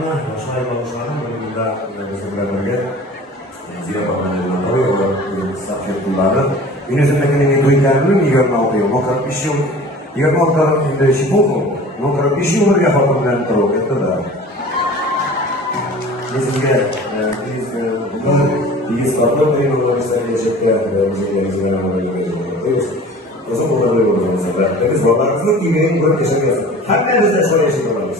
Başlayıp alışlarım, burada sebeplerde ziyaret etmeden tabii o safiyet kullanır. Üniversitedeki duygularını yigirma okuyor. Nokta bir şey, yigirma altı inde şipoku. Nokta bir şey olur ya hakkında turu. Etti da. Bizimle biz kapı bir üniversiteye çekti. Bize yazılan o zaman orada böyle olur mesela. Biz vatandaşlık gibi böyle yaşamıyoruz. Hatta biz de şöyle yaşıyoruz.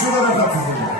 Şurada katıldın.